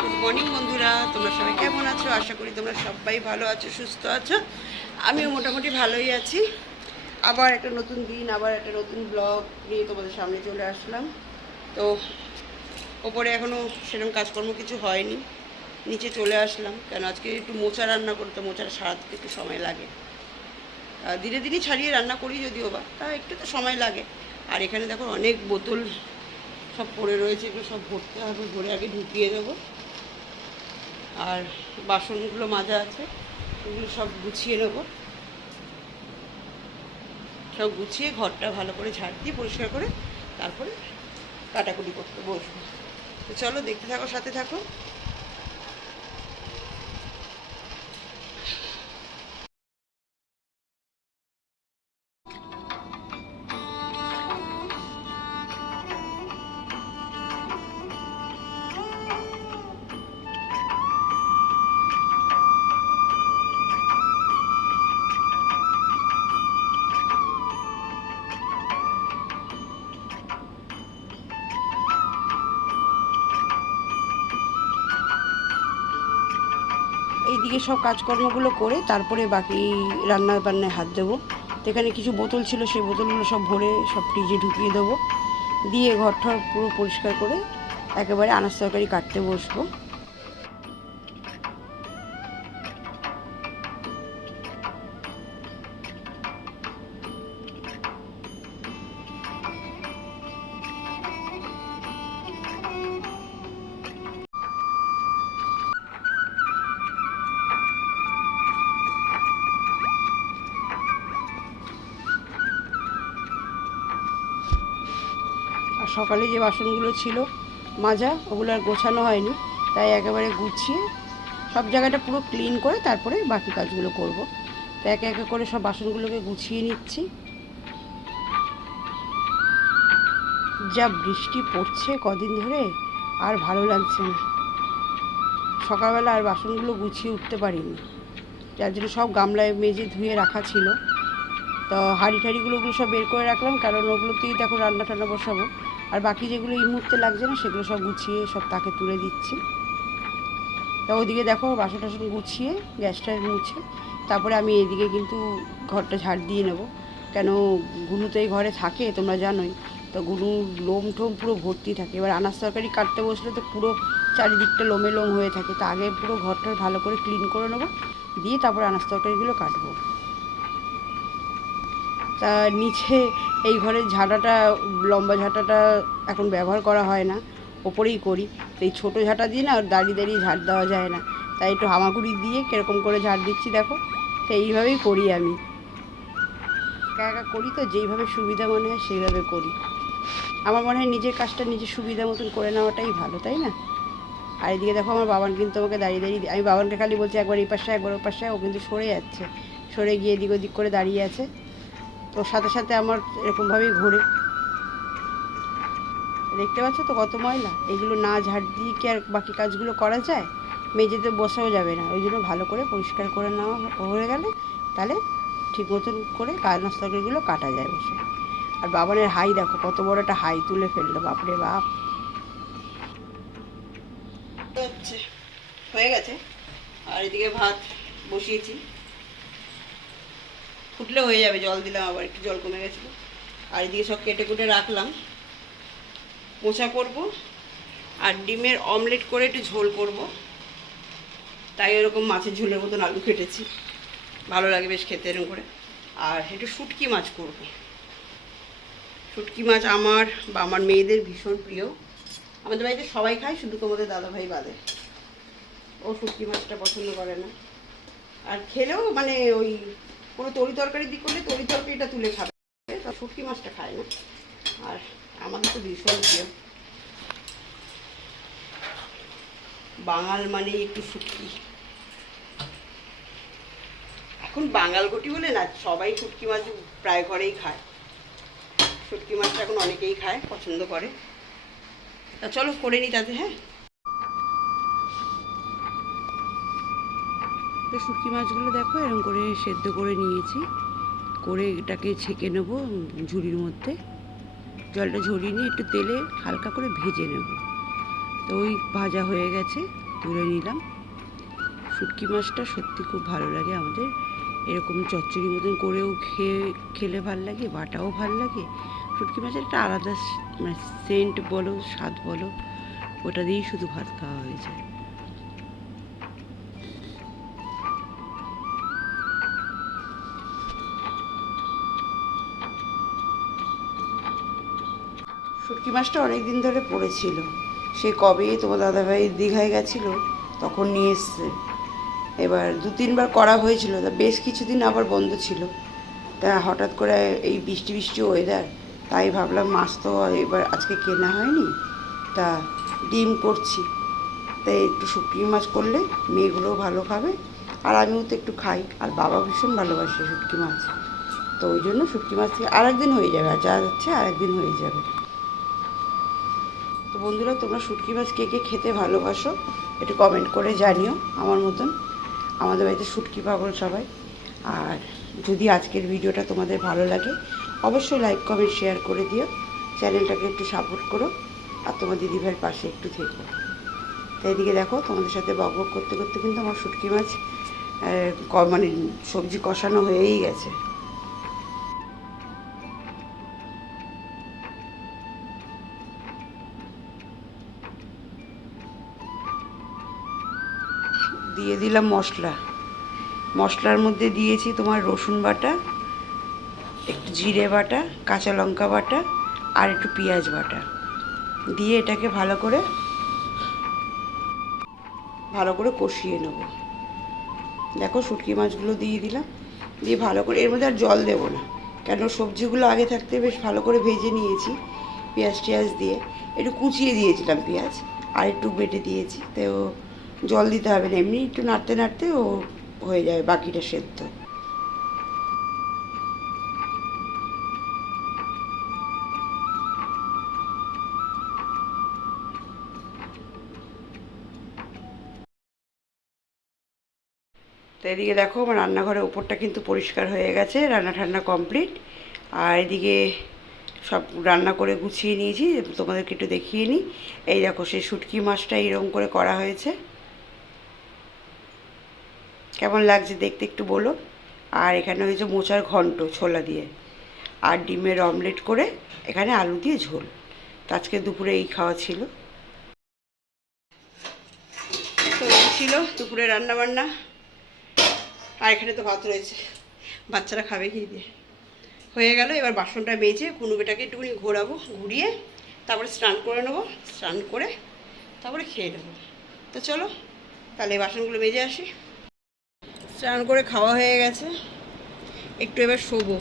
Good morning বন্ধুরা। তোমরা সবাই কেমন আছো? আশা করি তোমরা সবাই ভালো আছো, সুস্থ আছো। আমিও মোটামুটি ভালোই আছি। আবার একটা নতুন দিন, আবার একটা নতুন ব্লগ নিয়ে তোমাদের সামনে চলে আসলাম। তো, ওপরে এখনও সেরকম কাজকর্ম কিছু হয়নি। নিচে চলে আসলাম। কেন? আজকে একটু মোচা রান্না করতে মোচাটা সারাতে একটু সময় লাগে। ধীরে ধীরে ছাড়িয়ে রান্না করি যদিও বা, তা একটু তো সময় লাগে। আর এখানে দেখো অনেক বোতল সব পড়ে রয়েছে, এগুলো সব ভরতে হবে, ভরে আগে ঢুকিয়ে দেবো আর বাসনগুলো মাজা আছে, এগুলো সব গুছিয়ে নেব। সব গুছিয়ে ঘরটা ভালো করে ঝাড় দিয়ে পরিষ্কার করে তারপরে কাটাকুটি করতে বসবো। তো চলো দেখতে থাকো, সাথে থাকো। এইদিকে সব কাজকর্মগুলো করে তারপরে বাকি রান্নার বান্নায় হাত দেবো। এখানে কিছু বোতল ছিল সেই বোতলগুলো সব ভরে সব ফ্রিজে ঢুকিয়ে দেবো। দিয়ে ঘরটা পুরো পরিষ্কার করে একেবারে আনাজ তরকারি কাটতে বসবো। সকালে যে বাসনগুলো ছিল মাজা, ওগুলো আর গোছানো হয়নি। তাই একেবারে গুছিয়ে সব জায়গাটা পুরো ক্লিন করে তারপরে বাকি কাজগুলো করব। তো একে একে করে সব বাসনগুলোকে গুছিয়ে নিচ্ছি। যা বৃষ্টি পড়ছে কদিন ধরে, আর ভালো লাগছে না। সকালবেলা আর বাসনগুলো গুছিয়ে উঠতে পারিনি। যার জন্য সব গামলায় মেজে ধুয়ে রাখা ছিল। তো হাঁড়ি ঠাড়িগুলো ওগুলো সব বের করে রাখলাম, কারণ ওগুলোতেই দেখো রান্না টান্না বসাবো। আর বাকি যেগুলো এই মুহূর্তে লাগছে না, সেগুলো সব গুছিয়ে সব তাকে তুলে দিচ্ছি। তা ওদিকে দেখো বাসন টাসন গুছিয়ে গ্যাসটা মুছে, তারপরে আমি এদিকে কিন্তু ঘরটা ঝাড় দিয়ে নেব। কেন গুলু তো এই ঘরে থাকে, তোমরা জানোই। তো গুলু লোম টোম পুরো ভর্তি থাকে। এবার আনাজ তরকারি কাটতে বসলে তো পুরো চারিদিকটা লোমে লোম হয়ে থাকে। তো আগে পুরো ঘরটা ভালো করে ক্লিন করে নেব, দিয়ে তারপরে আনাজ তরকারিগুলো কাটবো। তা নিচে এই ঘরের ঝাঁটাটা, লম্বা ঝাঁটাটা এখন ব্যবহার করা হয় না, ওপরেই করি। এই ছোটো ঝাঁটা দিয়ে না আর দাঁড়িয়ে দাঁড়িয়ে ঝাড় দেওয়া যায় না। তাই একটু হামাগুড়ি দিয়ে কীরকম করে ঝাড় দিচ্ছি দেখো, তো এইভাবেই করি আমি। একা একা করি তো, যেইভাবে সুবিধা মনে হয় সেইভাবে করি। আমার মনে হয় নিজের কাজটা নিজের সুবিধা মতন করে নেওয়াটাই ভালো, তাই না? আর এদিকে দেখো আমার বাবান কিন্তু আমাকে দাঁড়িয়ে দাঁড়িয়ে আমি বাবানকে খালি বলছি একবার এই পাশে একবার ওর পাশে ও কিন্তু সরে যাচ্ছে। সরে গিয়ে এদিক ওদিক করে দাঁড়িয়ে আছে। ওর সাথে সাথে আমার এরকমভাবেই ঘোরে। দেখতে পাচ্ছ তো কত ময়লা? এগুলো না ঝাড় দিয়ে কি আর বাকি কাজগুলো করা যায়? মেঝেতে বসাও যাবে না। ওই জন্য ভালো করে পরিষ্কার করে নেওয়া হয়ে গেলে তাহলে ঠিক মতন করে কাজ তরকারিগুলো কাটা যায় বসে। আর বাবানের হাই দেখো, কত বড় একটা হাই তুলে ফেলল, বাপরে বাপ। হয়ে গেছে। আর এদিকে ভাত বসিয়েছি। ফুটলে হয়ে যাবে, জল দিলাম, আবার একটু জল কমে গেছিল। আর এদিকে সব কেটে কুটে রাখলাম। মোচা করব আর ডিমের অমলেট করে একটু ঝোল করব। তাই ওরকম মাছের ঝোলের মতন আলু কেটেছি। ভালো লাগে বেশ খেতে এরকম করে। আর একটু শুটকি মাছ করব। শুটকি মাছ আমার বা আমার মেয়েদের ভীষণ প্রিয়। আমাদের বাড়িতে সবাই খায়, শুধু তোমাদের দাদাভাই বাদে। ও শুটকি মাছটা পছন্দ করে না। আর খেলেও মানে ওই কোনো তরি তরকারি দিক করলে তরি তরকারিটা তুলে খাবে। শুটকি মাছটা খায় না। আর আমাদের তো ভীষণ প্রিয়। বাঙাল মানে একটু শুটকি। এখন বাঙাল গটি বলে না, সবাই শুটকি মাছ প্রায় ঘরেই খায়। শুটকি মাছটা এখন অনেকেই খায়, পছন্দ করে। তা চলো করে নিই তাতে হ্যাঁ? তো শুটকি মাছগুলো দেখো এরকম করে সেদ্ধ করে নিয়েছি। করে এটাকে ছেঁকে নেব ঝুড়ির মধ্যে। জলটা ঝরিয়ে নিয়ে একটু তেলে হালকা করে ভেজে নেব। তো ওই ভাজা হয়ে গেছে, তুলে নিলাম। শুটকি মাছটা সত্যি খুব ভালো লাগে আমাদের। এরকম চচ্চড়ি মতন করেও খেয়ে, খেলে ভালো লাগে, বাটাও ভালো লাগে। শুটকি মাছের একটা আলাদা মানে সেন্ট বলো, স্বাদ বলো, ওটা দিয়েই শুধু ভাত খাওয়া হয়ে যায়। শুটকি মাছটা অনেক দিন ধরে পড়েছিল। সে কবে তোমার দাদাভাই দীঘায় গেছিল, তখন নিয়ে এসছে। এবার দু তিনবার করা হয়েছিল, তা বেশ কিছুদিন আবার বন্ধ ছিল। তা হঠাৎ করে এই বৃষ্টি বৃষ্টি ওয়েদার তাই ভাবলাম মাছ তো এবার আজকে কেনা হয়নি, তা ডিম করছি। তাই একটু শুটকি মাছ করলে মেয়েগুলোও ভালো খাবে, আর আমিও তো একটু খাই, আর বাবা ভীষণ ভালোবাসে শুটকি মাছ। তো ওই জন্য শুটকি মাছ থেকে আর একদিন হয়ে যাবে, আর যা যাচ্ছে আর একদিন হয়ে যাবে। বন্ধুরা, তোমরা শুটকি মাছ কে কে খেতে ভালোবাসো, একটু কমেন্ট করে জানিও আমার মতন। আমাদের বাড়িতে শুটকি পাগল সবাই। আর যদি আজকের ভিডিওটা তোমাদের ভালো লাগে, অবশ্যই লাইক কমেন্ট শেয়ার করে দিও। চ্যানেলটাকে একটু সাপোর্ট করো। আর তোমার দিদিভাইয়ের পাশে একটু থেকো। তো এদিকে দেখো, তোমাদের সাথে বক করতে করতে কিন্তু আমার শুটকি মাছ মানে সবজি কষানো হয়েই গেছে। দিয়ে দিলাম মশলা। মশলার মধ্যে দিয়েছি তোমার রসুন বাটা, একটু জিরে বাটা, কাঁচা লঙ্কা বাটা আর একটু পেঁয়াজ বাটা। দিয়ে এটাকে ভালো করে ভালো করে কষিয়ে নেব। দেখো শুটকি মাছগুলো দিয়ে দিলাম। দিয়ে ভালো করে, এর মধ্যে আর জল দেবো না। কেন সবজিগুলো আগে থাকতে বেশ ভালো করে ভেজে নিয়েছি পেঁয়াজ টিয়াজ দিয়ে। একটু কুচিয়ে দিয়েছিলাম পেঁয়াজ আর একটু বেটে দিয়েছি। তো জল দিতে হবে না, এমনি একটু নাড়তে নাড়তে ও হয়ে যাবে বাকিটা সেদ্ধ। তো এদিকে দেখো, আমার রান্নাঘরের উপরটা কিন্তু পরিষ্কার হয়ে গেছে, রান্না ঠান্না কমপ্লিট। আর এদিকে সব রান্না করে গুছিয়ে নিয়েছি, তোমাদেরকে একটু দেখিয়ে নিই এই দেখো, সেই শুটকি মাছটা এরকম করে করা হয়েছে। কেমন লাগছে দেখতে একটু বলো। আর এখানে হয়েছে মোচার ঘন্ট ছোলা দিয়ে। আর ডিমের অমলেট করে এখানে আলু দিয়ে ঝোল। আজকে দুপুরে এই খাওয়া ছিল। ছিল দুপুরে রান্না বান্না আর এখানে তো ভাত রয়েছে। বাচ্চারা খাবে কি দিয়ে। হয়ে গেল, এবার বাসনটা মেজে কুনুবেটাকে একটুখানি ঘোরাবো, ঘুরিয়ে তারপরে স্নান করে নেব। স্নান করে তারপরে খেয়ে নেব। তো চলো, তাহলে বাসনগুলো মেজে আসি। স্নান করে খাওয়া হয়ে গেছে। একটু এবার শোবো।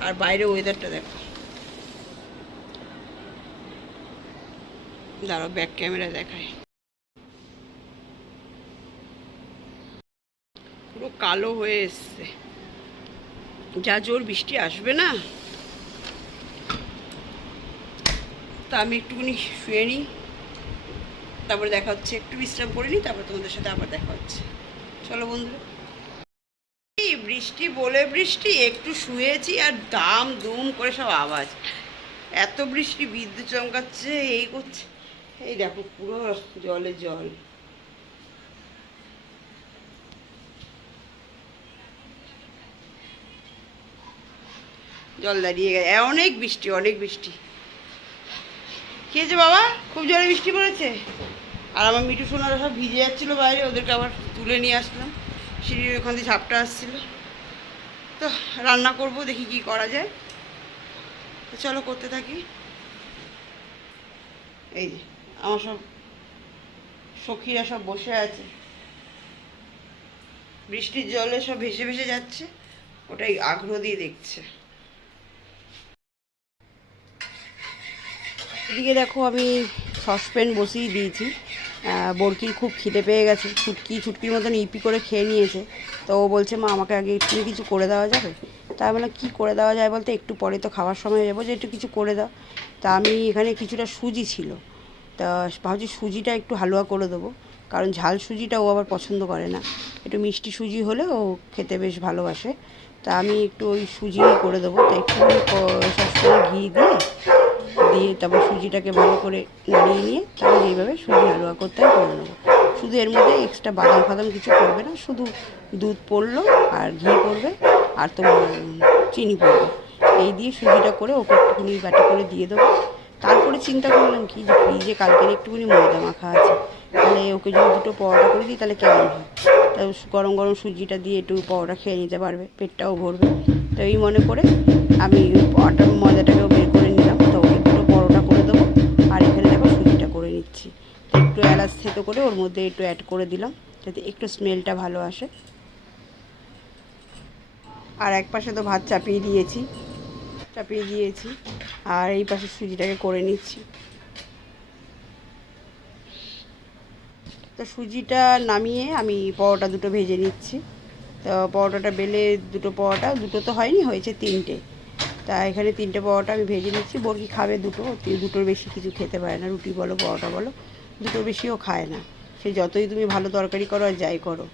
আর বাইরে ওয়েদারটা দেখো। দাঁড়াও ব্যাক ক্যামেরা দেখায় পুরো কালো হয়ে এসছে। যা জোর বৃষ্টি আসবে না? তা আমি একটুখানি শুয়ে নিই। তারপরে দেখা হচ্ছে, একটু বিশ্রাম করে নিই, তারপর তোমাদের সাথে আবার দেখা হচ্ছে। চলো বন্ধুরা। বৃষ্টি বলে বৃষ্টি, একটু শুয়েছি আর দাম দুম করে সব আওয়াজ। এত বৃষ্টি, বিদ্যুৎ চমকাচ্ছে, এই করছে। এই দেখো, পুরো জলে জল। জল দাঁড়িয়ে গেছে। অনেক বৃষ্টি অনেক বৃষ্টি। কি হয়েছে বাবা? খুব জোরে বৃষ্টি পড়েছে? আর আমার মিঠু সোনারা সব ভিজে যাচ্ছিল বাইরে, ওদেরকে আবার তুলে নিয়ে আসলাম। সিঁড়ির ওখান দিয়ে ঝাপটা আসছিল। তো রান্না করব, দেখি কি করা যায়। তো চলো করতে থাকি। এই যে, আমার সব সখীরা সব বসে আছে। বৃষ্টির জলে সব ভেসে ভেসে যাচ্ছে, ওটাই আগ্রহ দিয়ে দেখছে। এদিকে দেখো আমি সসপ্যান বসিয়ে দিয়েছি। বরকির খুব খিদে পেয়ে গেছে। ছুটকি, ছুটকির মতন ইপি করে খেয়ে নিয়েছে। তো ও বলছে, মা, আমাকে আগে একটু কিছু করে দেওয়া যাবে? তা আমি বললাম, কী করে দেওয়া যায় বলতে? একটু পরে তো খাওয়ার সময় যাব। যে একটু কিছু করে দাও। তা আমি এখানে কিছুটা সুজি ছিল। তা ভাবছি সুজিটা একটু হালুয়া করে দেবো। কারণ ঝাল সুজিটা ও আবার পছন্দ করে না। একটু মিষ্টি সুজি হলে ও খেতে বেশ ভালোবাসে। তা আমি একটু ওই সুজি করে দেবো। তো একটু সবসময় ঘি দিয়ে দিয়ে তারপর সুজিটাকে ভালো করে নাড়িয়ে নিয়ে তারপর যেইভাবে সুজি হালুয়া করতে হয়, করে নেব। শুধু এর মধ্যে এক্সট্রা বাদাম ফাদাম কিছু করবে না, শুধু দুধ পড়ল আর ঘি পড়বে আর তোমার চিনি পড়বে। এই দিয়ে সুজিটা করে ওকে একটুখানি বাটি করে দিয়ে দেবো। তারপরে চিন্তা করলাম কি যে ফ্রিজে কালকের একটুখানি ময়দা মাখা আছে। তাহলে ওকে যদি দুটো পরোটা করে দিই তাহলে কেমন হয়? তা গরম গরম সুজিটা দিয়ে একটু পরোটা খেয়ে নিতে পারবে, পেটটাও ভরবে। তো এই মনে করে আমি আটার ময়দাটাকেও থেতো করে ওর মধ্যে একটু অ্যাড করে দিলাম, যাতে একটু স্মেলটা ভালো আসে। আর এক পাশে তো ভাত চাপিয়ে দিয়েছি চাপিয়ে দিয়েছি, আর এই পাশে সুজিটাকে করে নিচ্ছি। তো সুজিটা নামিয়ে আমি পরোটা দুটো ভেজে নিচ্ছি। তো পরোটাটা বেলে দুটো পরোটা, দুটো তো হয়নি, হয়েছে তিনটে। তা এখানে তিনটে পরোটা আমি ভেজে নিচ্ছি বর্গি খাবে দুটো দুটোর বেশি কিছু খেতে পারে না, রুটি বলো, পরোটা বলো। দুটোর বেশিও খায় না। সে যতই তুমি ভালো তরকারি করো আর যাই করো।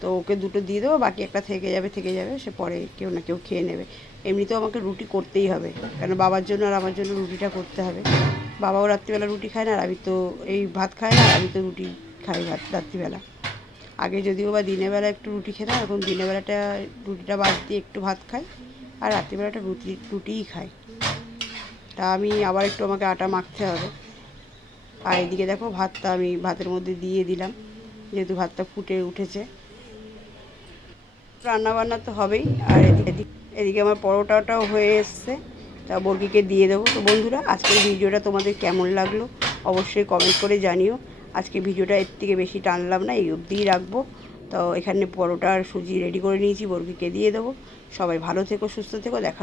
তো ওকে দুটো দিয়ে দেবো, বাকি একটা থেকে যাবে থেকে যাবে, সে পরে কেউ না কেউ খেয়ে নেবে। এমনিতেও আমাকে রুটি করতেই হবে, কেন বাবার জন্য আর আমার জন্য রুটিটা করতে হবে। বাবাও রাত্রিবেলা রুটি খায় না আর আমি তো এই ভাত খাই না আমি তো রুটি খাই ভাত রাত্রিবেলা। আগে যদিও বা দিনের বেলা একটু রুটি খেতাম, এখন দিনের বেলাটা রুটিটা বাদ দিয়ে একটু ভাত খাই, আর রাত্রিবেলাটা রুটি, রুটিই খাই। তা আমি আবার একটু আমাকে আটা মাখতে হবে। আর এদিকে দেখো ভাতটা আমি ভাতের মধ্যে দিয়ে দিলাম, যেহেতু ভাতটা ফুটে উঠেছে। রান্না বান্না তো হবেই, আর এদিকে এদিকে আমার পরোটাটাও হয়ে এসছে, তা বর্গিকে দিয়ে দেবো। তো বন্ধুরা, আজকের ভিডিওটা তোমাদের কেমন লাগল অবশ্যই কমেন্ট করে জানিও। আজকে ভিডিওটা এর থেকে বেশি টানলাম না, এই অবধিই রাখব। তো এখানে পরোটা আর সুজি রেডি করে নিয়েছি বর্গিকে দিয়ে দেবো। সবাই ভালো থেকো, সুস্থ থেকো, দেখা